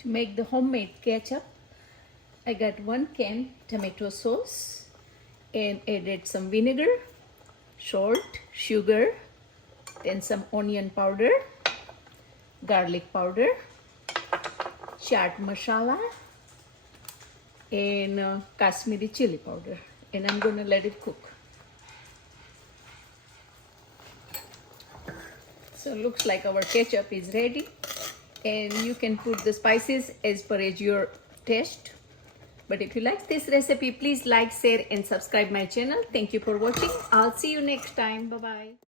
To make the homemade ketchup, I got 1 can tomato sauce and added some vinegar, salt, sugar, then some onion powder, garlic powder, chaat masala, and Kashmiri chili powder. And I'm gonna let it cook. So looks like our ketchup is ready, and you can put the spices as per your taste. But if you like this recipe, please like, share and subscribe my channel. Thank you for watching. I'll see you next time. Bye bye.